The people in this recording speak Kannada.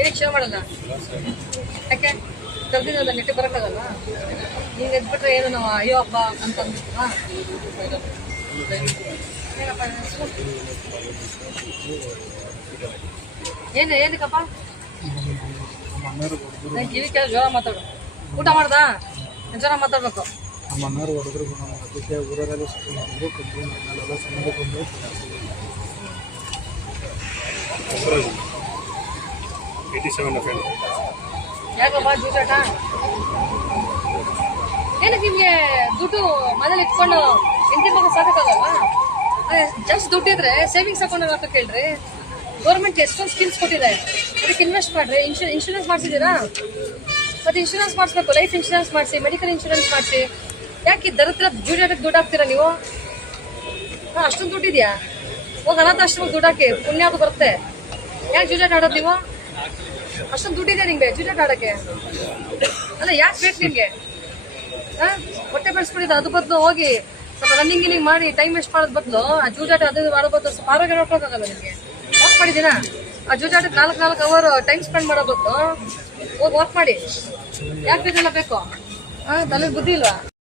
ಏನಕ್ಕೆ ಶೇವ್ ಮಾಡಲ್ಲ? ಯಾಕೆ ಕಲ್ತಿದ್ದಲ್ಲ ನೆಟ್ಟಿ ಬರೋಕ್ಕಾಗಲ್ಲ? ಹಿಂಗೆ ಎದ್ಬಿಟ್ರೆ ಏನು ನಾವು ಅಯ್ಯೋ ಹಬ್ಬ ಅಂತ ಅಂದ್ಬಿಟ್ಟು ಏನಪ್ಪ ಏನಕ್ಕಪ್ಪ ನಂಗೆ ಕಿವಿ ಕೇಳಿ ಜೋರ ಮಾತಾಡು. ಊಟ ಮಾಡ್ದಾ? ಜೋರ ಮಾತಾಡ್ಬೇಕು. ನಮ್ಮ ಅಣ್ಣರು ಹೊಡೆದ್ರು ಅದಕ್ಕೆ ಊರಲ್ಲೆಲ್ಲ ಸುತ್ತಮುತ್ತಲು ಕಬ್ಬು ಎಲ್ಲ ಸಂಬಂಧಕೊಂಡು ಯಾಕಪ್ಪ ಜೂಜಾಟ? ಏನಕ್ಕೆ ನಿಮ್ಗೆ ದುಡ್ಡು ಮನೇಲಿ ಇಟ್ಕೊಂಡು ಹೆಂಡತಿ ಮಗ ಸಾಕಾಗಲ್ವಾ? ಜಾಸ್ತಿ ದುಡ್ಡಿದ್ರೆ ಸೇವಿಂಗ್ಸ್ ಅಕೌಂಟ್ ಅಂತ ಕೇಳ್ರಿ. ಗೌರ್ಮೆಂಟ್ ಎಷ್ಟೊಂದು ಸ್ಕೀಮ್ಸ್ ಕೊಟ್ಟಿದೆ, ಅದಕ್ಕೆ ಇನ್ವೆಸ್ಟ್ ಮಾಡ್ರಿ. ಇನ್ಶೂರೆನ್ಸ್ ಮಾಡಿಸಿದ್ದೀರಾ? ಮತ್ತೆ ಇನ್ಶೂರೆನ್ಸ್ ಮಾಡಿಸ್ಬೇಕು. ಲೈಫ್ ಇನ್ಶೂರೆನ್ಸ್ ಮಾಡಿಸಿ, ಮೆಡಿಕಲ್ ಇನ್ಶೂರೆನ್ಸ್ ಮಾಡಿಸಿ. ಯಾಕೆ ದರಿದ್ರ ಜೂಜಾಟಕ್ಕೆ ದುಡ್ಡು ಹಾಕ್ತೀರಾ ನೀವು? ಅಷ್ಟೊಂದು ದುಡ್ಡಿದ್ಯಾ? ಹೋಗಿ ಅನಾಥಾಶ್ರಮಕ್ಕೆ ದುಡ್ಡು ಹಾಕಿ, ಪುಣ್ಯ ಬರುತ್ತೆ. ಯಾಕೆ ಜೂಜಾಟ ಆಡೋದು ನೀವು? ಅಷ್ಟೊಂದು ದುಡ್ಡಿದೆ ನಿಮ್ಗೆ ಜೂಜಾಟ ಆಡೋಕ್ಕೆ? ಅಲ್ಲ ಯಾಕೆ ಬೇಕು ನಿಮ್ಗೆ? ಹೊಟ್ಟೆ ಬೆಳೆಸ್ಬಿಟ್ಟಿದೆ. ಅದು ಬದಲು ಹೋಗಿ ಸ್ವಲ್ಪ ರನ್ನಿಂಗ್ ಮಾಡಿ ಟೈಮ್ ವೇಸ್ಟ್ ಮಾಡೋದ್ ಬದಲು ಆ ಜೂಜಾಟ ಅದು ಮಾಡೋ ಬದಲು ಸ್ವಲ್ಪ ಆರೋಗ್ಯ ನೋಡ್ಕೊಳಕ್ಕಾಗಲ್ಲ ನಿಮ್ಗೆ? ವಾಕ್ ಮಾಡಿದ್ದೀರಾ? ಆ ಜೂಜಾಟಕ್ಕೆ 4 ಅವರ್ ಟೈಮ್ ಸ್ಪೆಂಡ್ ಮಾಡೋ ಬದಲು ಹೋಗಿ ವಾಕ್ ಮಾಡಿ. ಯಾಕೆ ಇದೆಲ್ಲ ಬೇಕು? ತಲೆಗೆ ಬುದ್ಧಿ ಇಲ್ವಾ?